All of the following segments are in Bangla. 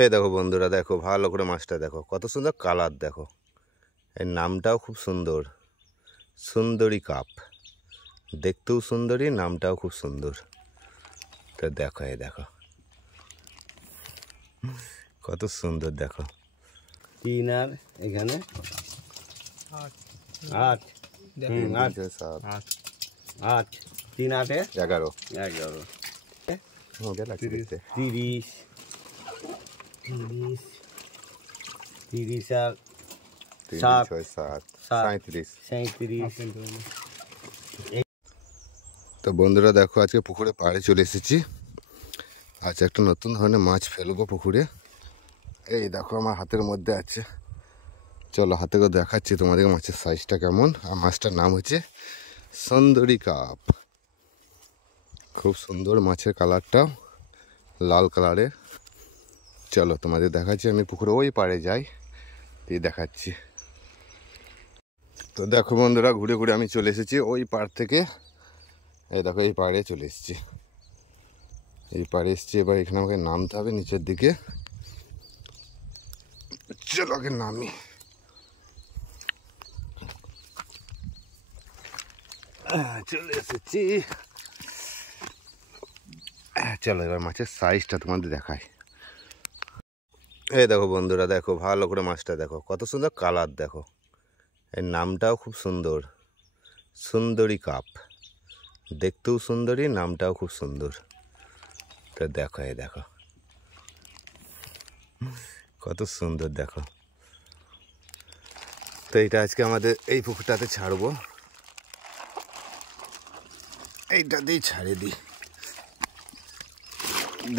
এই দেখো বন্ধুরা, দেখো ভালো করে মাছটা দেখো, কত সুন্দর কালার দেখো। এর নামটাও খুব সুন্দর, সুন্দরী কাপ। দেখতেও সুন্দরী, নামটাও খুব সুন্দর। তো দেখো, এই দেখো কত সুন্দর দেখো। 3 আর এখানে 8 8 3 8 11 11 মজা লাগছে দেখতে। 30 আর 3 6 7 37। 37 তো বন্ধুরা দেখো, আজকে পুকুরে পাড়ে চলে এসেছি। আজ একটা নতুন ধরনের মাছ ফেলবো পুকুরে। এই দেখো আমার হাতের মধ্যে আছে, চলো হাতে করে দেখাচ্ছি তোমাদেরকে মাছের সাইজটা কেমন। আর মাছটার নাম হচ্ছে সুন্দরী কাপ। খুব সুন্দর মাছের কালারটাও, লাল কালারের। চলো তোমাদের দেখাচ্ছি, আমি পুকুরে ওই পাড়ে যাই, দিয়ে দেখাচ্ছি। তো দেখো বন্ধুরা, ঘুরে ঘুরে আমি চলে এসেছি ওই পাড় থেকে। এই দেখো এই পাড়ে চলে এসেছি, এই পাড়ে এসেছি। এবার এখানে আমাকে নামতে হবে নিচের দিকে। চলো আগে নামি। চলে এসেছি, চলো এবার মাছের সাইজটা তোমাদের দেখাই। এই দেখো বন্ধুরা, দেখো ভালো করে মাছটা দেখো, কত সুন্দর কালার দেখো। এর নামটাও খুব সুন্দর, সুন্দরী কাপ। দেখতেও সুন্দরী, নামটাও খুব সুন্দর। তো দেখো, এই দেখো কত সুন্দর দেখো। তো এটা আজকে আমাদের এই পুকুরটাতে ছাড়বো, এইটাতেই ছাড়ে দিই।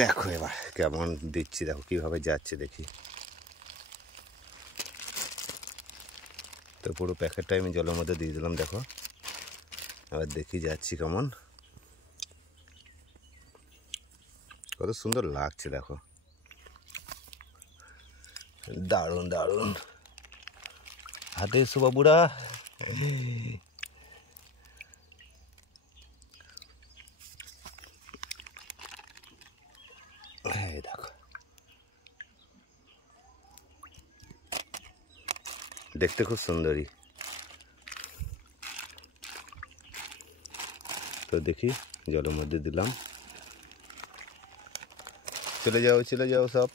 দেখো এবার কেমন দিচ্ছি, দেখো কিভাবে যাচ্ছে দেখি। তো পুরো প্যাকেটটা আমি জলের মধ্যে দিয়ে দিলাম, দেখো এবার দেখি যাচ্ছি কেমন। কত সুন্দর লাগছে দেখো, দারুণ দারুণ। হাতে এসো বাবুরা। এই দেখো, দেখতে খুব সুন্দরী। তো দেখি জলের মধ্যে দিলাম, চলে যাও চলে যাও সব।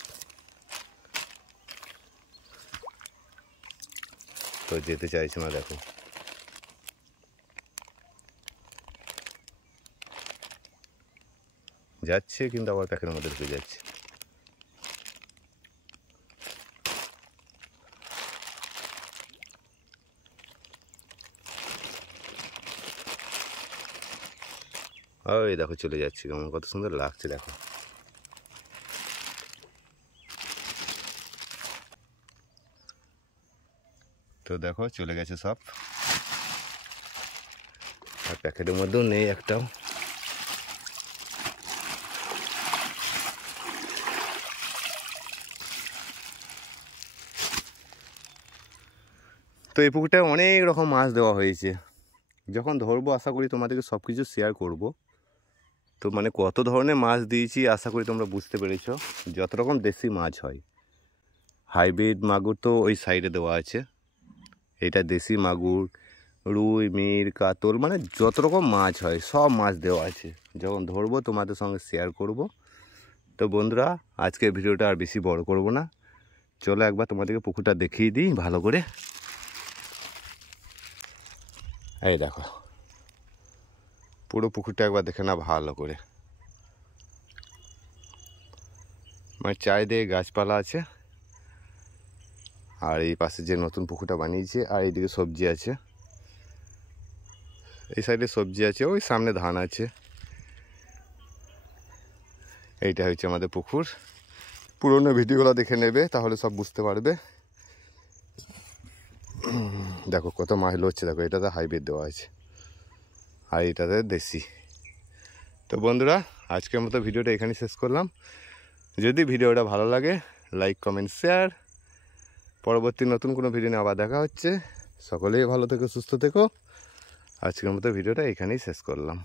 তো যেতে চাইছে না, দেখো যাচ্ছে, কিন্তু আবার প্যাকেটের মধ্যে ঢুকে যাচ্ছে। ওই দেখো চলে যাচ্ছে, কেমন কত সুন্দর লাগছে দেখো। তো দেখো চলে গেছে সব, আর প্যাকেটের মধ্যেও নেই একটাও। তো এই পুকুরটায় অনেক রকম মাছ দেওয়া হয়েছে। যখন ধরবো আশা করি তোমাদেরকে সব কিছু শেয়ার করব। তো মানে কত ধরনের মাছ দিয়েছি আশা করি তোমরা বুঝতে পেরেছো। যত রকম দেশি মাছ হয়, হাইব্রিড মাগুর তো ওই সাইডে দেওয়া আছে। এটা দেশি মাগুর, রুই, মির, কাতল, মানে যত রকম মাছ হয় সব মাছ দেওয়া আছে। যখন ধরবো তোমাদের সঙ্গে শেয়ার করব। তো বন্ধুরা, আজকের ভিডিওটা আর বেশি বড় করব না, চলো একবার তোমাদেরকে পুকুরটা দেখিয়ে দিই ভালো করে। এই দেখো পুরো পুকুরটা একবার দেখে না ভালো করে। মানে চারিদিকে গাছপালা আছে, আর এই পাশে যে নতুন পুকুরটা বানিয়েছে, আর এইদিকে সবজি আছে। এই সাইডে সবজি আছে, ওই সামনে ধান আছে। এইটা হচ্ছে আমাদের পুকুর। পুরোনো ভিডিওগুলো দেখে নেবে, তাহলে সব বুঝতে পারবে। দেখো কত মাছ লড়ছে, দেখো এটাতে হাইব্রিড দেওয়া আছে, আর এটাতে দেশি। তো বন্ধুরা, আজকের মতো ভিডিওটা এখানেই শেষ করলাম। যদি ভিডিওটা ভালো লাগে, লাইক কমেন্ট শেয়ার। পরবর্তী নতুন কোনো ভিডিও নিয়ে আবার দেখা হচ্ছে। সকলেই ভালো থেকো, সুস্থ থেকো। আজকের মতো ভিডিওটা এখানেই শেষ করলাম।